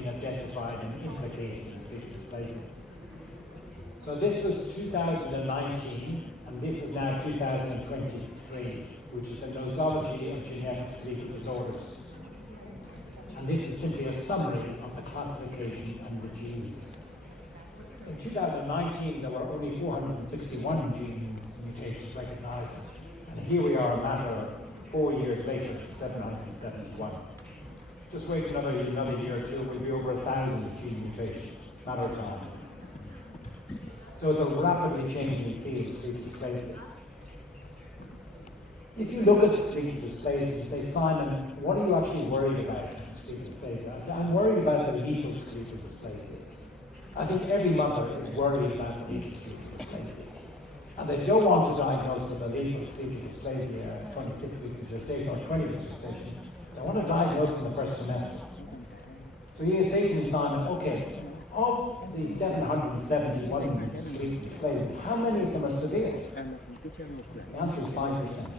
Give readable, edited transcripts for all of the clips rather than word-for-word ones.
been identified and implicated in sleep dysplasias. So this was 2019, and this is now 2023, which is the nosology of genetic sleep disorders. And this is simply a summary of the classification and the genes. In 2019, there were only 461 gene mutations recognized, and here we are a matter of 4 years later, 771. Just wait another year or two, we'll be over 1,000 gene mutations, matter of time. So it's a rapidly changing field of sleep dysplasias. If you look at sleep dysplasias, you say, Simon, what are you actually worried about in sleep dysplasia? I say, I'm worried about the lethal sleep dysplasias. I think every mother is worried about the lethal sleep dysplasias. And they don't want to diagnose them with a lethal sleep dysplasia at 26 weeks of gestation or 20 weeks of gestation. They want to diagnose in the first semester. So you say to me, Simon, okay, of the 771 sleep dysplasias, how many of them are severe? The answer is 5%.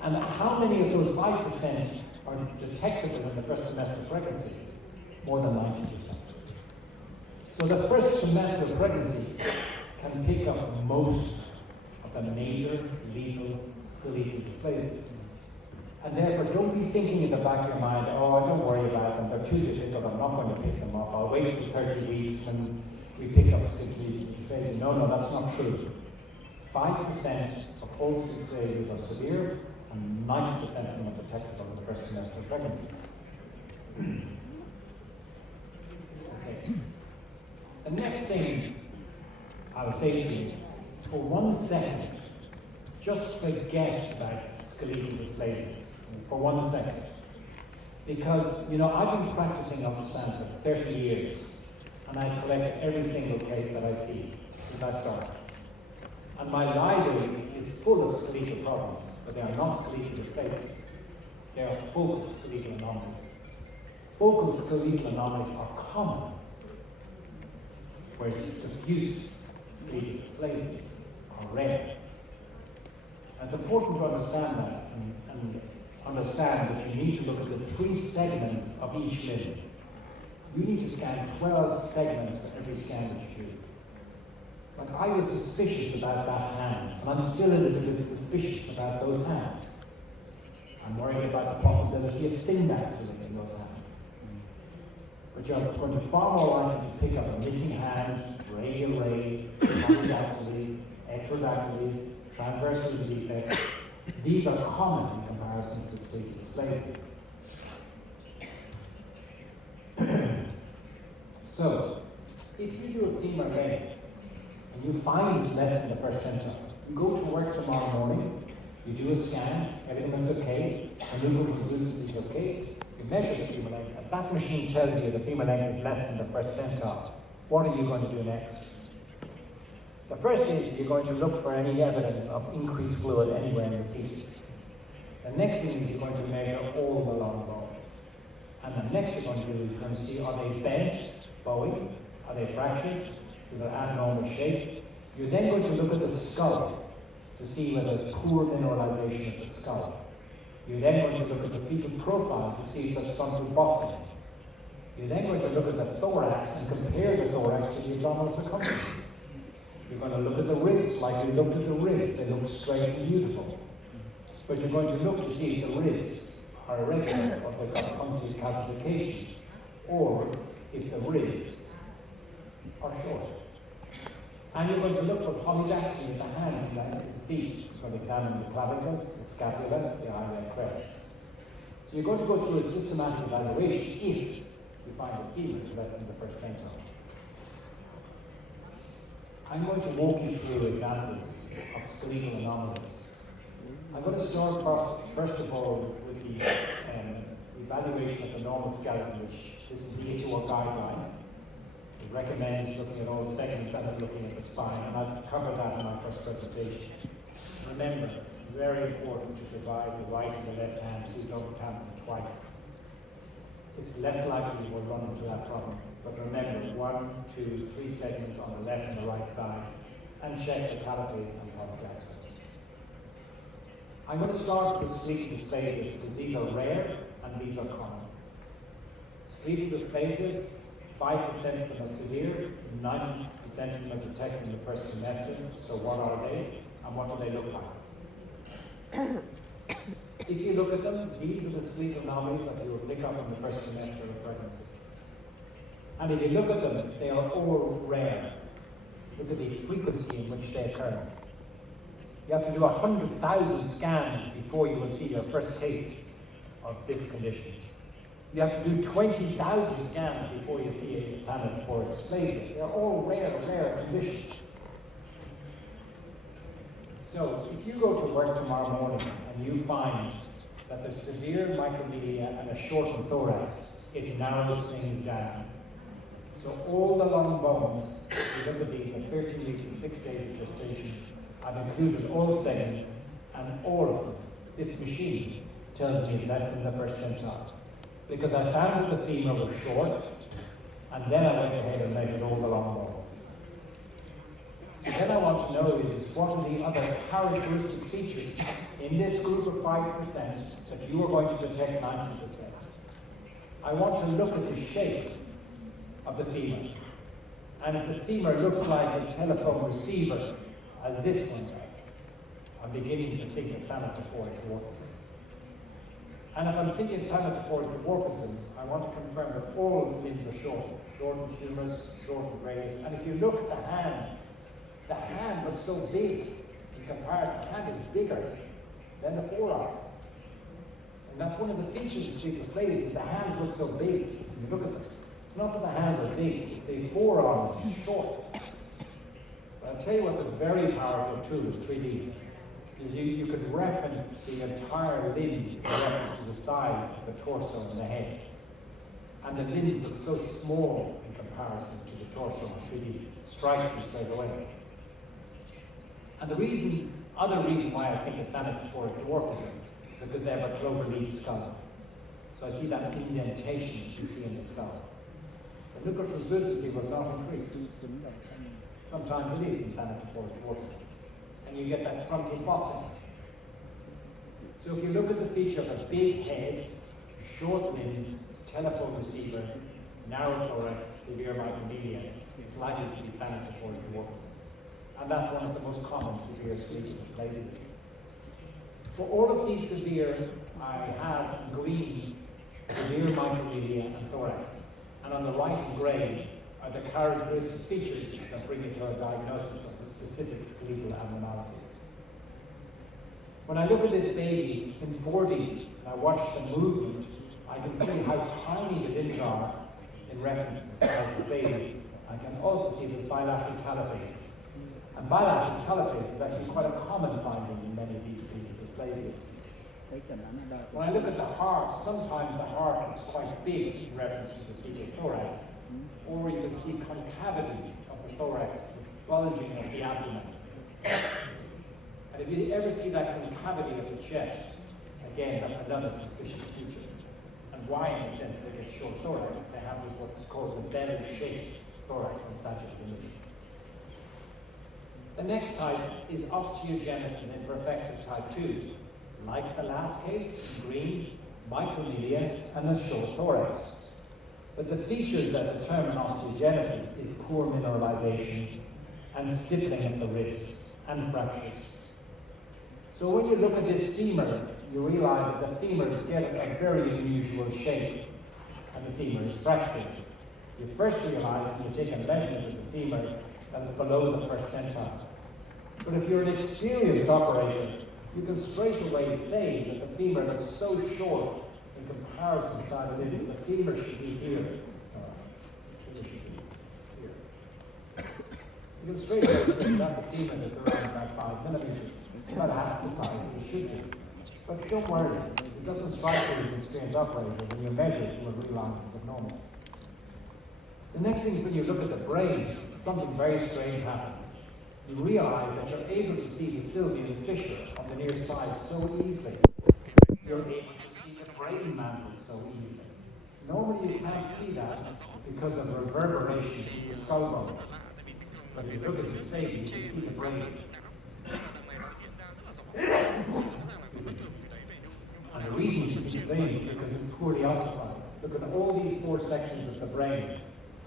And how many of those 5% are detectable in the first semester of pregnancy? More than 90%. So the first semester of pregnancy can pick up most of the major lethal sleep dysplasias. And therefore, don't be thinking in the back of your mind, oh, don't worry about them, they're too difficult, I'm not going to pick them up, I'll wait till 30 weeks when we pick up sleep dysplasia. No, that's not true. 5% of all sleep dysplasias are severe, and 90% of them are detectable in the first semester of pregnancy. Okay. The next thing I would say to you, for 1 second, just forget about skeletal dysplasia. For 1 second. Because, I've been practicing ultrasound for 30 years, and I collect every single case that I see since I started. And my library is full of skeletal problems, but they are not skeletal dysplasias. They are focal skeletal anomalies. Focal skeletal anomalies are common, whereas diffuse skeletal dysplasias are rare. And it's important to understand that and understand that you need to look at the 3 segments of each limb. You need to scan 12 segments for every scan that you do. Like, I was suspicious about that hand, and I'm still a little bit suspicious about those hands. I'm worried about the possibility of syndactyly in those hands. But you're going to far more likely to pick up a missing hand, radial ray, polydactyly, ectrodactyly, transversal defects. These are common in comparison to sleep dysplasias. So, if you do a femur length and you find it's less than the first centile, you go to work tomorrow morning, you do a scan, everything is okay, and you concludes it's okay, you measure the femur length, and that machine tells you the femur length is less than the first centile. What are you going to do next? The first is you're going to look for any evidence of increased fluid anywhere in the fetus. The next thing is you're going to measure all the long bones. And the next you're going to do is you're going to see, are they bent, bowing? Are they fractured? Do they abnormal shape? You're then going to look at the skull to see whether there's poor mineralization of the skull. You're then going to look at the fetal profile to see if there's frontal bossing. You're then going to look at the thorax and compare the thorax to the abdominal circumference. You're going to look at the ribs like we looked at the ribs. They look straight and beautiful. But you're going to look to see if the ribs are irregular or they've got punctured calcifications, or if the ribs are short. And you're going to look for polydactyly in the hands and the feet. You're going to examine the clavicles, the scapula, the iliac crests. So you're going to go through a systematic evaluation if you find the femur is less than the first centile. I'm going to walk you through examples of skeletal anomalies. I'm going to start first of all with the evaluation of the normal skeleton, which this is the ISO guideline. It recommends looking at all the segments and looking at the spine, and I'll cover that in my first presentation. Remember, very important to divide the right and the left hand so you don't count them twice. It's less likely you will run into that problem. But remember, 1, 2, 3 segments on the left and the right side, and check the calapace and polydactyly. I'm going to start with sleep dysplasias because these are rare and these are common. Skeletal dysplasias, 5% of them are severe, 90% of them are detected in the first semester. So what are they, and what do they look like? If you look at them, these are the skeletal anomalies that you will pick up in the first semester of pregnancy. And if you look at them, they are all rare. Look at the frequency in which they occur. You have to do 100,000 scans before you will see your first case of this condition. You have to do 20,000 scans before you see a THÄNG dysplasia. They're all rare conditions. So if you go to work tomorrow morning and you find that there's severe micromelia and a shortened thorax, it narrows things down. So all the long bones, if you look at these at 13 weeks and 6 days of gestation, I've included all segments and all of them. This machine tells me it's less than the first centile. Because I found that the femur was short, and then I went ahead and measured all the long bones. So then I want to know is what are the other characteristic features in this group of 5% that you are going to detect 90%. I want to look at the shape of the femur. And if the femur looks like a telephone receiver, as this one does, I'm beginning to think of thanatophoric dwarfism. And if I'm thinking thanatophoric dwarfism, I want to confirm that all limbs are shortened. Shortened humerus, shortened radius. And if you look at the hands, the hand looks so big in comparison. The hand is bigger than the forearm. And that's one of the features of skeletal dysplasia, is the hands look so big. When you look at them, it's not that the hands are big, it's the forearm is short. But I'll tell you what's a very powerful tool is 3D. You could reference the entire limbs in reference to the size of the torso and the head. And the limbs look so small in comparison to the torso in 3D. It strikes you straight away. And the other reason why I think of thanatophoric dwarfism, because they have a cloverleaf skull. So I see that indentation you see in the skull. The nuchal translucency was not increased. Sometimes it is in thanatophoric dwarfism. And you get that frontal bossing. So if you look at the feature of a big head, short limbs, telephone receiver, narrow thorax, severe micromelia, it's likely to be thanatophoric dwarfism. And that's one of the most common severe skeletal dysplasias. For all of these severe, I have in green severe micromelia and thorax. And on the right in grey are the characteristic features that bring you to a diagnosis of the specific skeletal abnormality. When I look at this baby in 4D and I watch the movement, I can see how tiny the limbs are in reference to the size of the baby. I can also see the bilateral talipes. And bilateral talipes is actually quite a common finding in many of these skeletal dysplasias. When I look at the heart, sometimes the heart looks quite big in reference to the fetal thorax, or you can see concavity of the thorax, bulging of the abdomen. And if you ever see that concavity of the chest, again, that's another suspicious feature. And why, in a sense, they get short thorax, they have this what's called the bell-shaped thorax and sagittal imaging. The next type is osteogenesis imperfecta type 2. Like the last case, green, micromelia, and a short thorax. But the features that determine osteogenesis is poor mineralization and stiffening of the ribs and fractures. So when you look at this femur, you realize that the femurs get a very unusual shape, and the femur is fractured. You first realize when you take a measurement of the femur that it's below the first centile. But if you're an experienced operator, you can straight away say that the femur looks so short in comparison side of it. The femur should be here. Femur should be here. You can straight away say that's a femur that's around about 5 millimeters. About half the size it should be. But don't worry, it doesn't strike you as an experienced operator. When you measure it, you will realize it's abnormal. The next thing is when you look at the brain, something very strange happens. You realize that you're able to see the Sylvian fissure on the near side so easily. You're able to see the brain mantle so easily. Normally you can't see that because of reverberation from the skull bone. But if you look at this baby, you can see the brain. And the reason you see the brain is because it's poorly ossified. look at all these four sections of the brain,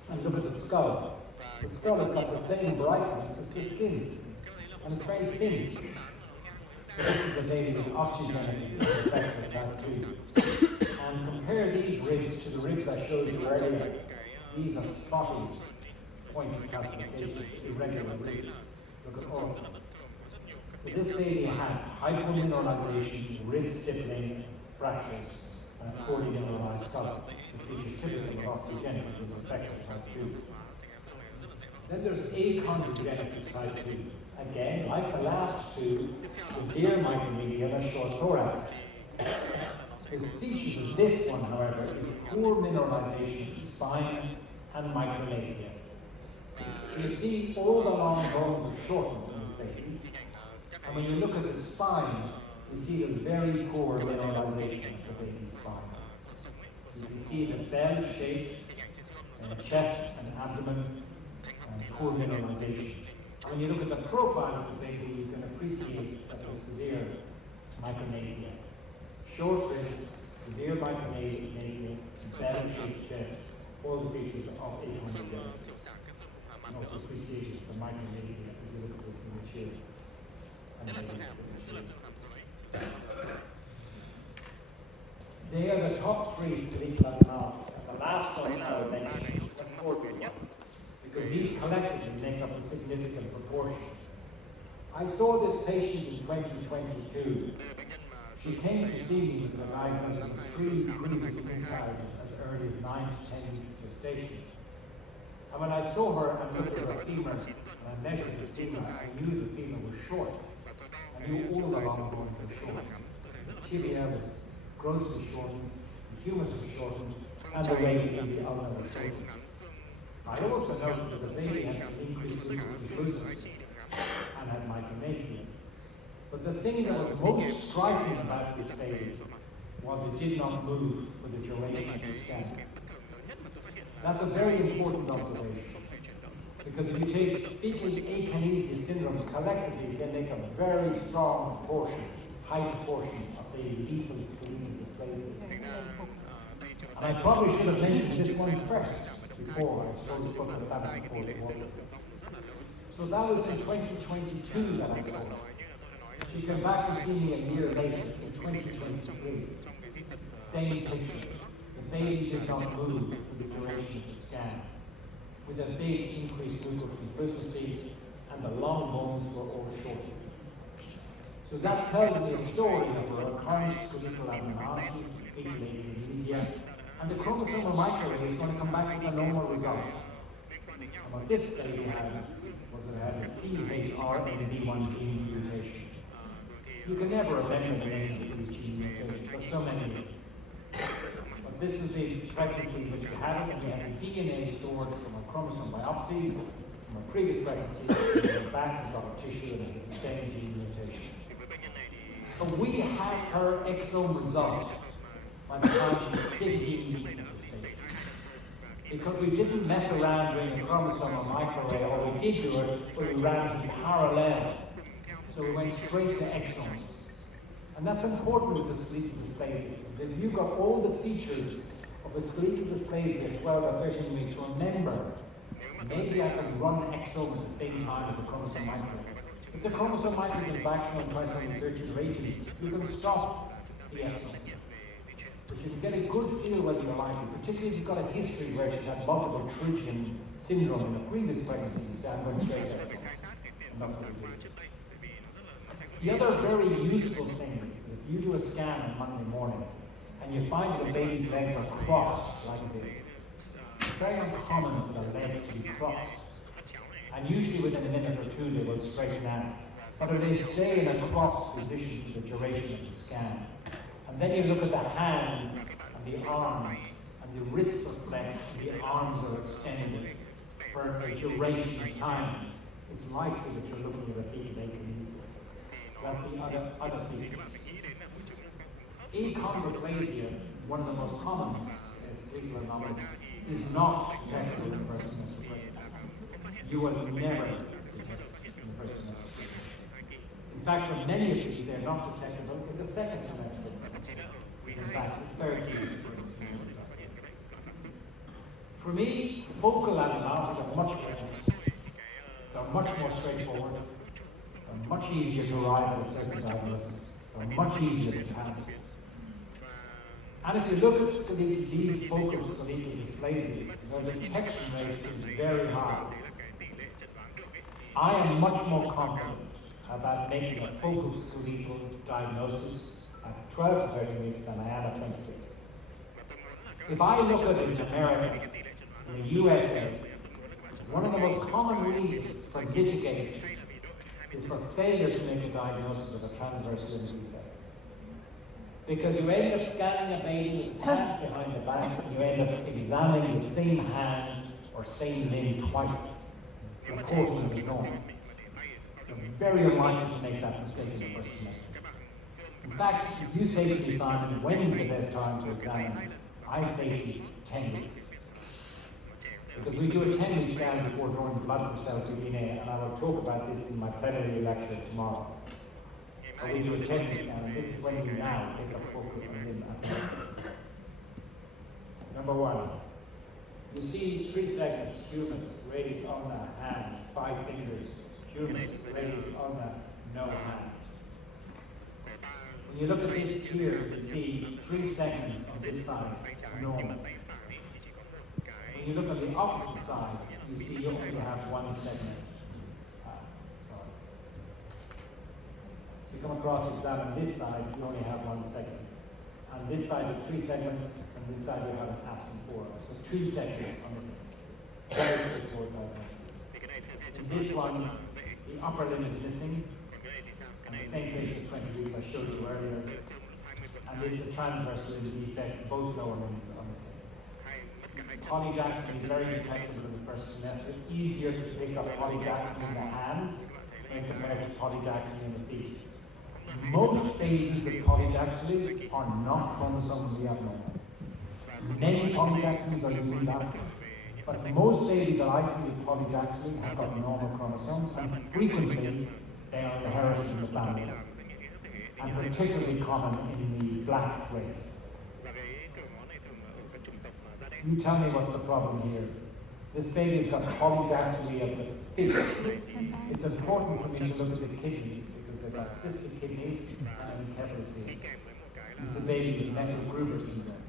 and look at the skull. The skull has got the same brightness as the skin, and it's very thin. So this is a baby with osteogenesis imperfecta type 2. And compare these ribs to the ribs I showed you earlier. These are spotty points of calcification, irregular ribs. Look at all of them. So this baby had hypomineralization, rib stippling, fractures, and a poorly mineralized skull, which is typical of osteogenesis imperfecta type 2. Then there's achondrogenesis type 2. Again, like the last two, severe micromedia and a short thorax. The features of this one, however, is poor mineralization of spine and micromedia. So you see all the long bones are shortened in this baby. And when you look at the spine, you see there's very poor mineralization of the baby's spine. You can see the bell-shaped chest and abdomen and poor mineralization. When you look at the profile of the baby, you can appreciate that there's severe micromedia. Short ribs, severe micromedia, bell-shaped chest, all the features of achondrogenesis. And also appreciation of the micromedia as you look at this in the They are the top three skeletal abnormalities, and the last one I will mention is an important one, because these collectively make up a significant proportion. I saw this patient in 2022. She came to see me with a diagnosis of 3 previous miscarriages as early as 9 to 10 weeks of gestation. And when I saw her and looked at her femur, and I measured the femur, I knew the femur was short. I knew all the long bones were short. The tibia was grossly shortened, the humerus was shortened, and the radius of the ulna was shortened. I also noted that the baby had an increased lucid and had micromedia. But the thing that was most striking about this baby was it did not move for the duration of the scan. That's a very important observation, because if you take fecal akinesia syndromes collectively, they make a very strong proportion, high proportion of the lethal skeletal dysplasia. And I probably should have mentioned this one first before I started talking about family before it was. So that was in 2022 that I saw her. She came back to see me a year later, in 2023. Same picture. The baby did not move for the duration of the scan, with a big increased leukotranslucency, and the long bones were all shortened. So that tells me a story of a recurrent skeletal abnormality, fecal akinesia, and the chromosomal microarray is going to come back with a normal result. And what this baby had was it had a CHRNV1 gene mutation. You can never remember the names of these gene mutations, there's so many of them. But this was the pregnancy in which we had it, and we had the DNA stored from a chromosome biopsy from a previous pregnancy. We went back and got a tissue and had the same gene mutation. But we had her exome result by the time she was 15 weeks of gestation. Because we didn't mess around doing a chromosomal microarray, or we did do it, but we ran it in parallel. So we went straight to exomes. And that's important with the skeletal dysplasia, because if you've got all the features of a skeletal dysplasia at 12 or 13 weeks, remember, maybe I can run exome at the same time as the chromosome microarray. If the chromosome microarray is back to twice every 13 or 18, you can stop the exome. But you can get a good feel whether you're likely, particularly if you've got a history where she's had multiple pterygium syndrome in a previous pregnancy. You say, I'm going straight to exome. And that's what we do. The other very useful thing is if you do a scan on Monday morning and you find that the baby's legs are crossed like this, it's very uncommon for the legs to be crossed. And usually within a minute or two they will straighten out. But if they stay in a crossed position for the duration of the scan, and then you look at the hands and the arms, and the wrists are flexed and the arms are extended for a duration of time, it's likely that you're looking at a fetal akinesia. That's the other feature. Achondroplasia, one of the most common skeletal anomalies, is not detectable in the first semester pregnancy. You will never detect it in the first semester pregnancy. In fact, for many of these, they're not detectable in the second semester pregnancy. In fact, the third semester pregnancy. For me, focal abnormalities are much better. They're much more straightforward. They're much easier to arrive at a certain diagnosis. They're much easier to cancel. And if you look at these focal skeletal dysplasias, the detection rate is very high. I am much more confident about making a focal skeletal diagnosis at 12 to 30 weeks than I am at 20 weeks. If I look at it in America, in the USA, one of the most common reasons for mitigating is for failure to make a diagnosis of a transverse limb defect. Because you end up scanning a baby with its hands behind the back, and you end up examining the same hand or same limb twice. And of course, it is normal. You're very unlikely to make that mistake in the first semester. In fact, if you say to me, Simon, when is the best time to examine? I say to you, 10 weeks. Because we do a 10-week scan before drawing blood for cell-free DNA, and I will talk about this in my plenary lecture tomorrow. But we do a 10-week scan, and this is when we now pick up focal and limb abnormalities. Number one, you see 3 segments: humerus, radius ulna, hand, 5 fingers, humerus, radius ulna, no hand. When you look at this here, you see 3 segments on this side, normal. When you look at the opposite side, you see you only have 1 segment. Sorry. So you come across, examine this side, you only have 1 segment. On this side, you have 3 segments, and this side you have an absent 4. So 2 segments on this side. Very straightforward diagnosis. In this one, the upper limb is missing, and the same patient at 20 weeks I showed you earlier. And this is transverse limb defects, both lower limbs are missing. Polydactyly is very detectable in the first semester. Easier to pick up polydactyly in the hands when compared to polydactyly in the feet. Most babies with polydactyly are not chromosomally abnormal. Many polydactylies are usually abnormal. But most babies that I see with polydactyly have got normal chromosomes, and frequently they are inherited in the family, and particularly common in the black race. You tell me what's the problem here. This baby's got polydactyly of the feet. It's important for me to look at the kidneys because they've got cystic kidneys, and be careful to see it. This is the baby with Meckler-Gruber syndrome.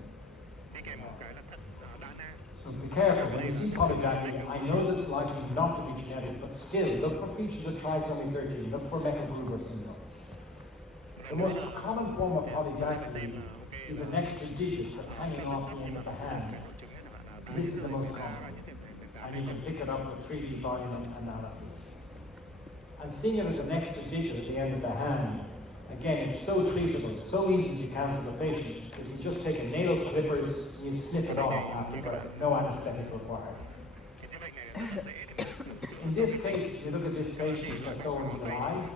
So be careful. When you see polydactyly, I know this is likely not to be genetic, but still, look for features of trisomy 13. Look for Meckler-Gruber syndrome. The most common form of polydactyly is an extra digit that's hanging off the end of the hand. This is the most common, and you can pick it up with 3D volume analysis. And seeing it as an extra digit at the end of the hand, again, it's so treatable, so easy to cancel the patient, because you just take a nail clippers and you snip it off after birth. No anesthetic required. In this case, if you look at this patient, which I saw in July,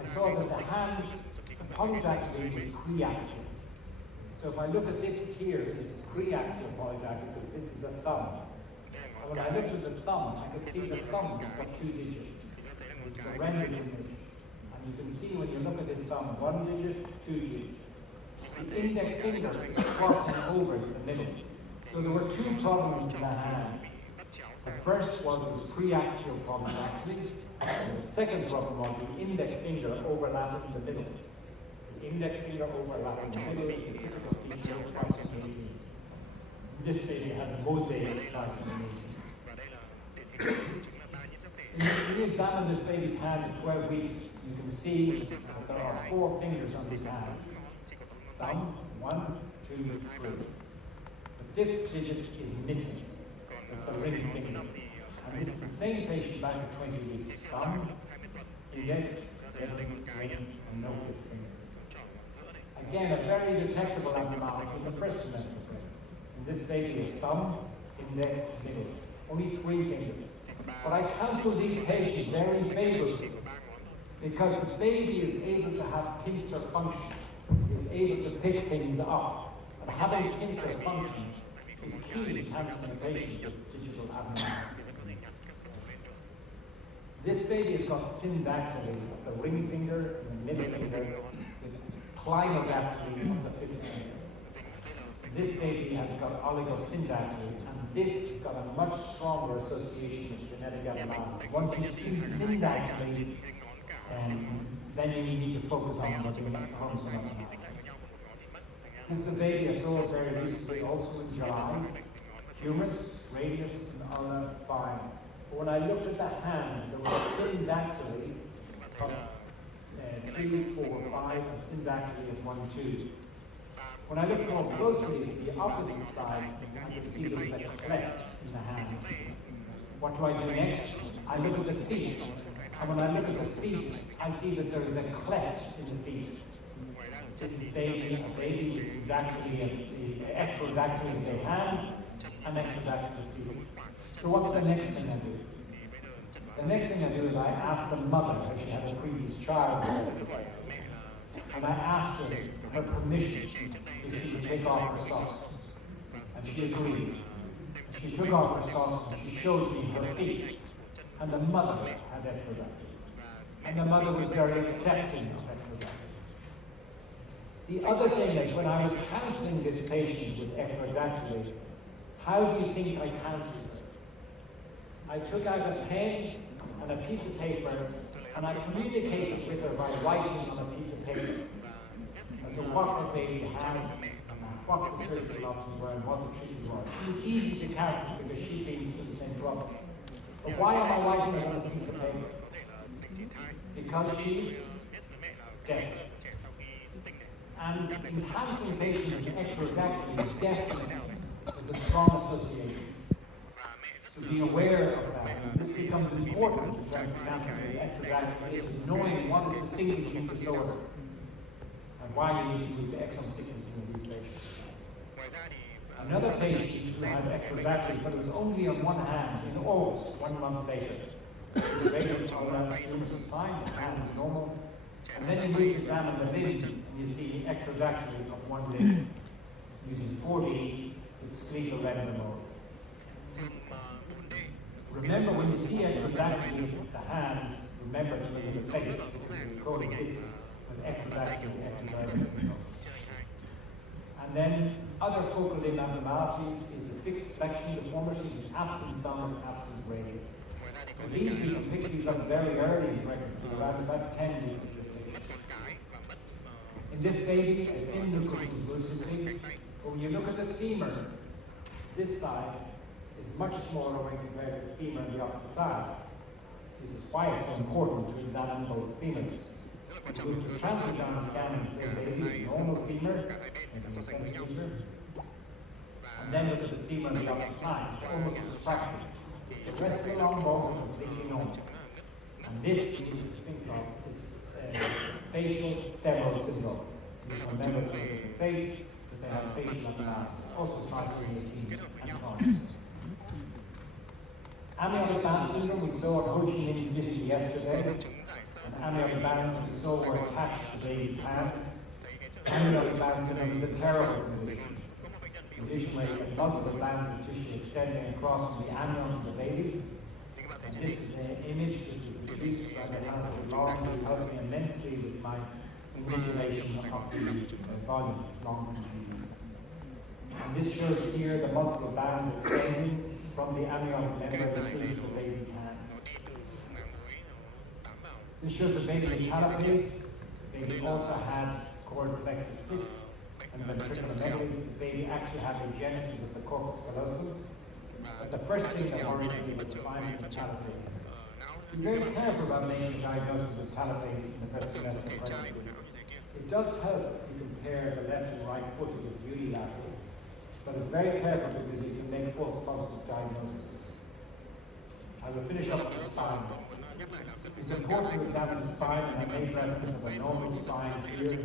I saw that the hand, the polydactyly was preaxial. So if I look at this here, it's preaxial polydactyly because this is the thumb. And when I looked at the thumb, I could see the thumb has got 2 digits. It's the rendered image. And you can see when you look at this thumb, 1 digit, 2 digits. The index finger is crossing over the middle. So there were 2 problems in the hand. The first was preaxial polydactyly, and the second problem was the index finger overlapping the middle. The index finger overlapping the middle is a typical feature of trisomy 18. This baby has mosaic trisomy 18. When you examine this baby's hand at 12 weeks, you can see that there are 4 fingers on this hand. Thumb, 1, 2, 3. The 5th digit is missing. It's the ring finger. And this is the same patient back at 20 weeks. Thumb, index, ring, and no 5th finger. Again, a very detectable abnormality in the first semester brains. In this baby, a thumb, index, middle. Only 3 fingers. But I counsel these patients very favorably because the baby is able to have pincer function, is able to pick things up. And having pincer function is key in counseling a patient with digital abnormality. This baby has got syndactyly of the ring finger and the middle finger, with clinodactyly of the 5th finger. This baby has got oligosyndactyly and this has got a much stronger association with genetic abnormality. Once you see syndactyly, then you need to focus on looking at chromosome abnormality. This is a baby I saw very recently, also in July. Humerus, radius, and ulna, fine. But when I looked at the hand, there was syndactyly of 3, 4, 5, and syndactyly of 1, 2. When I look more closely at the opposite side, I can see there's a cleft in the hand. What do I do next? I look at the feet. And when I look at the feet, I see that there is a cleft in the feet. This is a baby with syndactyly and the ectrodactyly of the hands and ectrodactyly feet. So what's the next thing I do? The next thing I do is I ask the mother, if she had a previous child, and I asked her permission if she would take off her socks. And she agreed. She took off her socks and she showed me her feet. And the mother had ectrodactyly. And the mother was very accepting of ectrodactyly. The other thing is, when I was counseling this patient with ectrodactyly, how do you think I counseled her? I took out a pen and a piece of paper, and I communicated with her by writing on a piece of paper as to what her baby had, and what the surgical options were, and what the treatment were. She was easy to counsel because she'd been through the same problem. But why am I writing it on a piece of paper? Because she's deaf. And in counseling patients with ectrodactyly, deafness is a strong association. So be aware of that. And this becomes important in terms of counseling with ectrodactyly, is knowing what is the single-gene disorder and why you need to move to exome sequencing in these patients. Another patient who had ectrodactyly, but it was only on one hand in August, 1 month later. The radius of the humerus is fine, the hand is normal. And then you move to examine the limb, and you see ectrodactyly of one limb using 4D with skeletal remnant mode. Remember, when you see ectrodactyly of the hands, remember to look at the face, because it coexists with ectrodactyly syndrome. And then other focal limb abnormalities is the fixed flexion deformity with absent thumb and absent radius. So these, we can pick these up very early in pregnancy, around about 10 weeks of gestation. In this baby, a thin nucleus lucidity, but when you look at the femur, this side is much smaller when compared to the femur on the opposite side. This is why it's so important to examine both femurs. When you move to transvaginal scanning, say baby, normal femur, maybe a centimeter, and then look at the femur on the opposite side, which almost looks fractured. The rest of the long bones are completely normal. And this you need to think of is facial femoral syndrome. You can remember to look at the face, that they have facial abnormalities, also trisomy 18 and chronic. Amniotic band syndrome we saw at Ho Chi Minh City yesterday. And amniotic bands we saw were attached to the baby's hands. Amniotic band syndrome is a terrible condition. Additionally, multiple bands of tissue extending across from the amnion to the baby. And this is an image that was produced by the hand of Lawrence, who's helped me immensely with my manipulation of the volumes, long continuum. And this shows here the multiple bands extending from the amniotic membrane through the baby's hand. This shows the baby with talipes. The baby also had cord plexus cysts and ventriculomegaly. The baby actually had a genesis of the corpus callosum. But the first thing that worried me was the finding of talipes. Be very careful about making a diagnosis of talipes in the first trimester of pregnancy. It does help if you compare the left and right foot if it's unilateral. But it's very careful because you can make false positive diagnosis. I will finish up with the spine. It's important to examine the spine, and I made reference of a normal spine here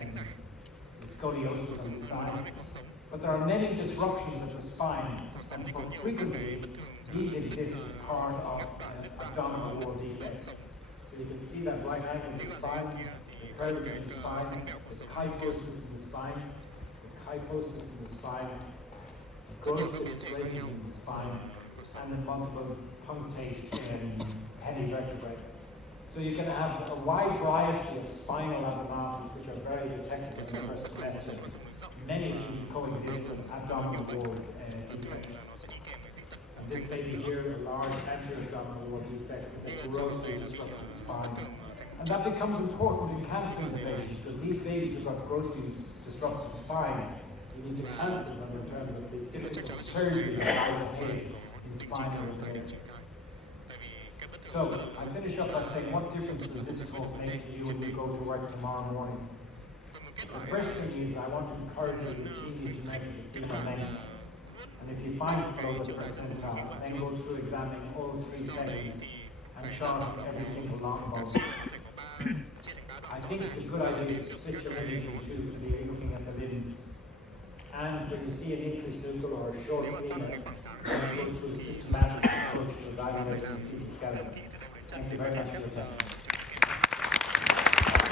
and the scoliosis on the side. But there are many disruptions of the spine, and frequently these exist as part of abdominal wall defects. So you can see that right angle in the spine, the curvature in the spine, the kyphosis in the spine, kyphosis in the spine, growth of striations in the spine, and the multiple punctate penny vertebrae. So you can have a wide variety of spinal abnormalities which are very detectable in the first trimester. Many of these coexist with abdominal wall defects. This baby here, a large anterior abdominal wall defect with a grossly disrupted spine. And that becomes important in cancelling the babies, because these babies who've got grossly disrupted spine, you need to cancel them in terms of the difficult surgery that lies ahead in spinal repair. So, I finish up by saying, what difference does this talk make to you when you go to work tomorrow morning? The first thing is I want to encourage you to continue to measure the femur length. And if you find it's below the percentile, then go through examining all 3 settings and chart every single long bone. I think it's a good idea to split your imaging too for looking at the limbs. And when you see an increased nuchal or a short femur, go through a systematic approach to evaluating the fetal skeleton. Thank you very much for your attention.